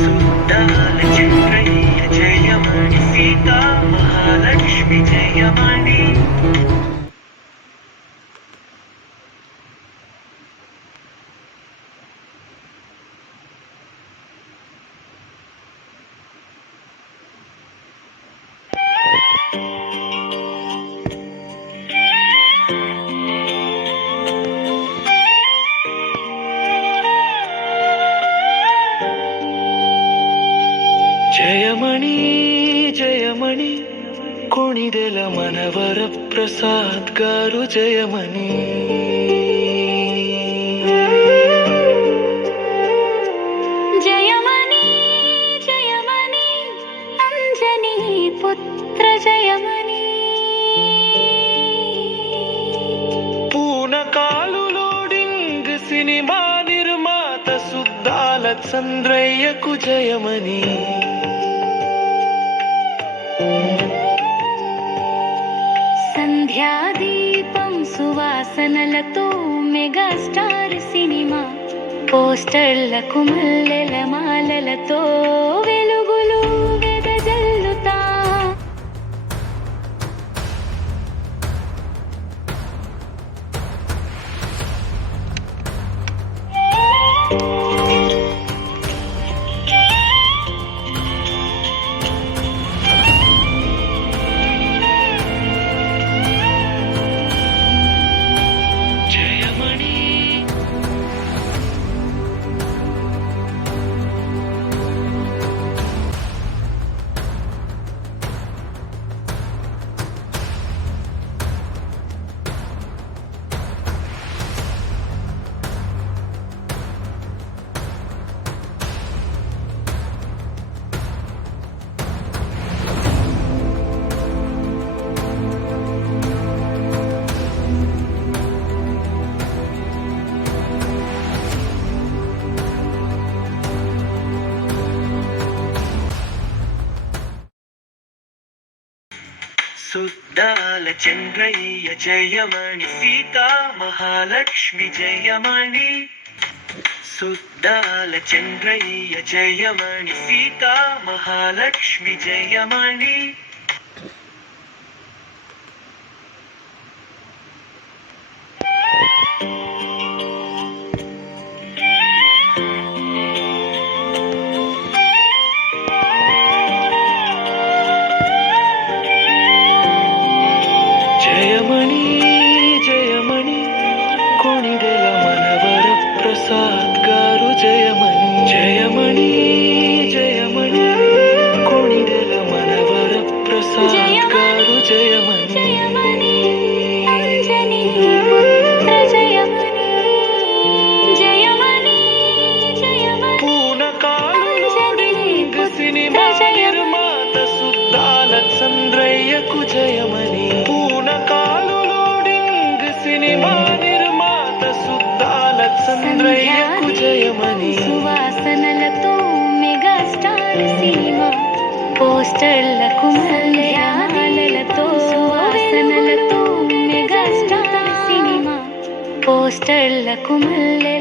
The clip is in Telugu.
సుద్దాల చంద్రయ్య జయమణి సీతా మహాలక్ష్మి జయమణి జయమణి జయమణి కొణిదెల మనవర ప్రసాద్ గారు జయమణి జయమణి జయమణి అంజనీ పుత్ర జయమణి పూనకాలు లోడింగ్ సినిమా నిర్మాత సుద్దాల చంద్రయ్యకు జయమణి సంధ్యాదీపం సువాసనలతో మెగాస్టార్ సినిమా పోస్టర్లకు మల్లెల మాలలతో వెలుగులు వెదజల్లుతా జయమణి సుద్దాల చంద్రయ్య జయమణి సీతా మహాలక్ష్మి జయమణి సుద్దాల చంద్రయ్య జయమణి సీతా మహాలక్ష్మి జయమణి జయమణి జయమణి కొణిదెల మనవర ప్రసాద్ గారు జయమణి జయమణి జయమణి కొణిదెల మనవర ప్రసాద్ గారు జయమణి జయమణి అంజనీ పుత్ర జయమణి జయమణి జయమణి పూనకాలు లోడింగ్ సినిమా నిర్మాత సుద్దాల చంద్రయ్యకు జయమణి పూనకాలు లోడింగ్ సినిమా నిర్మాత సుద్దాల చంద్రయ్యకు జయమణి సువాసనలతో మెగాస్టార్ సినిమా పోస్టర్లకు మల్లెలతో సువాసనలతో మెగాస్టార్ సినిమా పోస్టర్లకు మల్లె